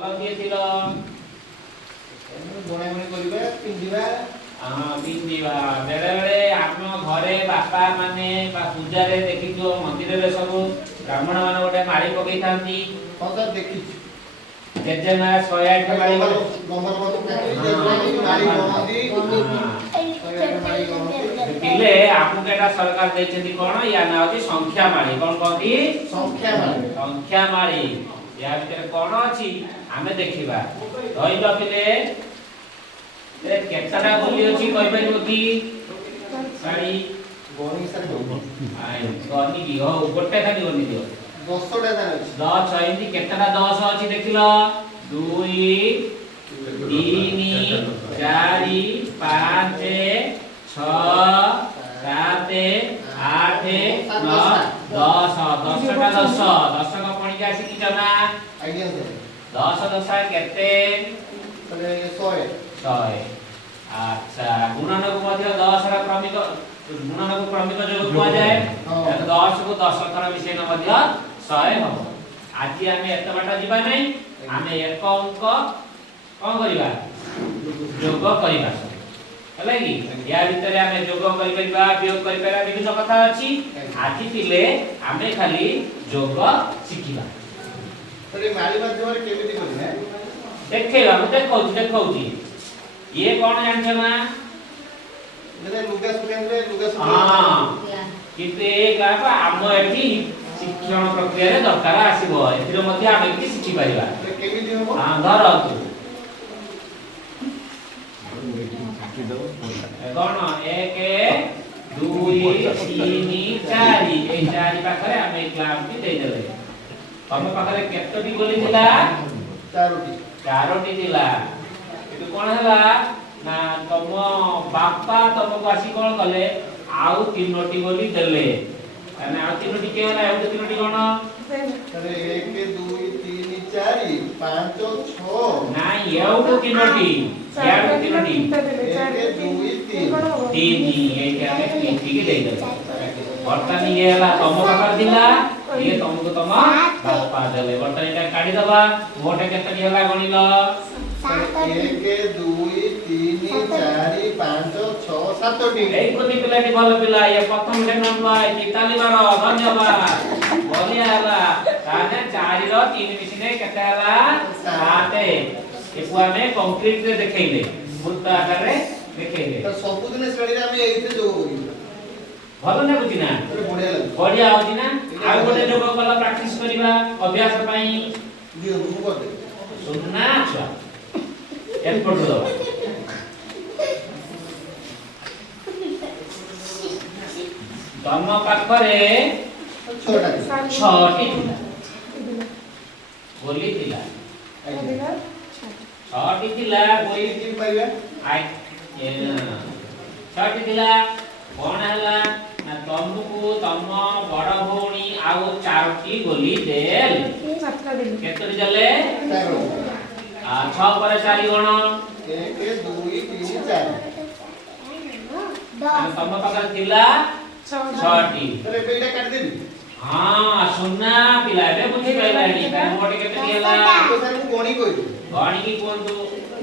ଭଲ କିଏ ଥିଲ? ବୁଣାବୁଣି କରିବା ପିନ୍ଧିବା। ହଁ ପିନ୍ଧିବା ବେଳେ ବେଳେ ଆମ ଘରେ ବାପା ମାନେ ବା ପୂଜାରେ ଦେଖିଥିବ ମନ୍ଦିରରେ ସବୁ ବ୍ରାହ୍ମଣ ମାନେ ଗୋଟେ ମାଳି ପକେଇଥାନ୍ତି। ହଁ ସାର୍ ଦେଖିଛି। ଜେଜେମା 108 ମାଳି ଥିଲେ ଆମକୁ ଏଟା ସରକାର ଦେଇଛନ୍ତି କଣ ୟା ନା ଅଛି ସଂଖ୍ୟା ମାଳି। କଣ କହନ୍ତି? ସଂଖ୍ୟା ମାଳି। ସଂଖ୍ୟା ମାଳି। ୟା ଭିତରେ କଣ ଅଛି ଆମେ ଦେଖିବା। ଧଇଲ ପିଲେ ଏ କେତେଟା ବୋଲି ଅଛି କହିପାରିବ କି? ମାଳି ଗଣି ସାର୍ ଗଣି କି ହଉ ଗୋଟେ ଖାଲି ଗଣି ଦିଅ। 10ଟା ସାର୍ ଅଛି। 10 ଏମିତି କେତେଟା 10 ଅଛି ଦେଖିଲ? 2 3 4 5 6 7 8 9 10 10ଟା 10 10 ପଣିକି ଆସିକି ଜନା। ଆଜ୍ଞା ସାର୍। 10 10 କେତେ? ତାହେଲେ 100। 100। ଆଚ୍ଛା ଗୁଣନକୁ ମଧ୍ୟ 10 ର କ୍ରମିକ ଗୁଣନକୁ କ୍ରମିକ ଯୋଗ କୁହାଯାଏ। 10 କୁ 10 ଥର ମିଶେଇଲେ ମଧ୍ୟ 100 ହେବ। ଆଜି ଆମେ ଏତ ବାଟ ଯିବା ନାହିଁ। ଆମେ ଏକ ଅଙ୍କ କଣ କରିବା? ଯୋଗ କରିବା। ହେଲା କି ୟା ଭିତରେ ଆମେ ଯୋଗ କରିପାରିବା ବିয়োଗ କରିପାରିବା ବିଭିନ୍ନ କଥା ଅଛି। ଆଜି ପିଲେ ଆମେ ଖାଲି ଯୋଗ ଶିଖିବା। ତାହେଲେ ମାଳି ମାଧ୍ୟମରେ କେମିତି କରିବେ? ଦେଖେଇବା ମୁଁ ଦେଖଉଛି। ये कौन जानछ ना? ମାନେ ଲୁଗା ସୁଖେଇଲେ ଲୁଗା हां किंतु ए गाप हम एठी शिक्षण प्रक्रिया रे दरकार आसीबो। एथिरे मध्ये हम एठी शिखि परिबा। केमिति होबो? हां धरतु कौन 1 2 3 4 ए 4 पाखरे हम एक क्लास भी दे देले। हम पाखरे केतोटी गोली थिला? चारोटी थिला। कौन है ना तुम बापा तुमको आसी कौन कले आउ तीनोटी बोली देले माने आउ तीनोटी के होला आउ तीनोटी कोन अरे 1 2 3 4 5 6 नाही एउ तीनोटी यार तीनोटी 1 2 3 तीन ये क्या है तीन के दे दे वर्तमान ये होला तुम पाकर दिला ये तुमको तुम बापा देले वर्तमान एटा काढी दबा मोटे केतटी होला गणिलो 1 2 3 4 5 6 7टी। এই প্রতি পিলাটি ভালো পিলা ये प्रथम से नंबर ताली मारो धन्यवाद बढ़िया हला ताने 4 रो 3 मिसिने केते हला 7 एपु हमें कंक्रीट रे देखेइले वृत्त आकार रे देखेइले तो सब दिन श्रेणी रे हम एइथे जोग करी भलो ने बुझिना बढ़िया होची ना आ गोटे जोग कला प्रैक्टिस करिबा अभ्यास पई दियो मु कर दे सुनना अच्छा एयरपोर्ट दो तम पाखरे छटी गोली थिला छटी थिला गोली किन परिबा आइ छटी थिला कोन हला ना तमको तम बड़ भौणी आउ चारटी गोली देल केतरी जले 6 पर 4 गण 1 2 3 4 तम पाखरे थिला 6टी तले बेटा काट देबी। हां सुनना पिला बे बुझी पाइलानी का मोटे केते दिला तो सर मु गणी कोइ गणी की कोन तू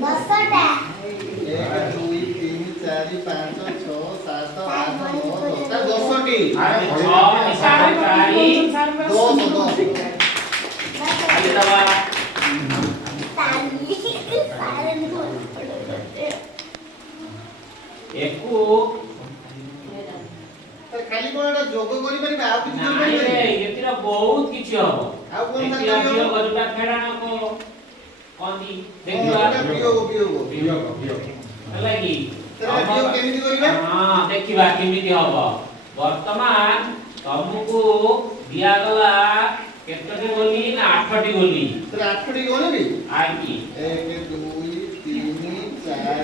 10टा 1 2 3 4 5 6 7 8 9 10 10टी। अरे 6 4 10 खाली दवा एकु खाली कोनटा जोग करि परिबा आ किछ जोग नाही करि रे एतिरा बहुत किछि हबो आ कोन सा एतिरा जियो गजुटा फेडाण को कोंदी देखिबा बियोग होला की तेरा बियोग केमिति करिबा? हां देखिबा केमिति हबो वर्तमान तुमको दिया गला केतटी गोली ना 8टी गोली तेरा 8टी गणी भी आकी 1 2 3 4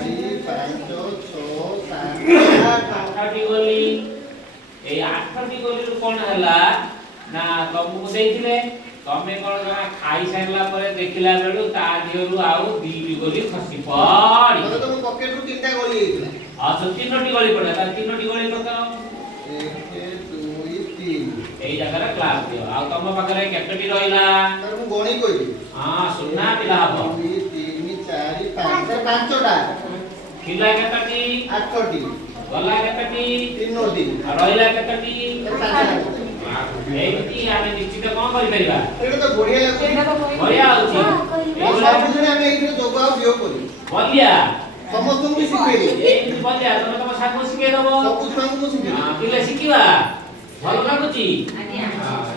5 6 7 8 8टी गोली ए 8टी गोली कोन हला ना तुमको देथिले तमे कोन जमा खाई सारला परे देखिला बेलु ता दियरु आउ 2टी गोली खसी पड़ी तो तुम पॉकेट रु 3टा गली हेइला अच्छा 3टी गोली पड़ा ता 3टी गोली पकाओ 1 2 3 एई जगह क्लास दियो आ तम पाखरे केतटी रहिला सर मु गणी कोइ हां सुनना पिला हबो ପାଞ୍ଚଟା ଥିଲା କେତଟି ଆଠଟି ଗଲା କେତଟି ତିନୋଟି ରହିଲା କେତଟି ପାଞ୍ଚଟା ଏମିତି ଆମେ ନିଶ୍ଚିତ କଣ କରିପାରିବା ଏଇଟା ତ ବଢିଆ ଲାଗୁଛି ବଢିଆ ହଉଛି ସବୁଦିନ ଆମେ ଏଇଥିରେ ଯୋଗ ଆଉ ବିୟୋଗ କରିବୁ ବଢିଆ ସମସ୍ତଙ୍କୁ ବି ଶିଖେଇବି ଏମିତି ବଢିଆ ତମେ ତମ ସାଙ୍ଗକୁ ଶିଖେଇ ଦବ ସବୁ ଛୁଆଙ୍କୁ ମୁଁ ଶିଖେଇବି ପିଲା ଶିଖିବା ଭଲ ଲାଗୁଛି ଆଜ୍ଞା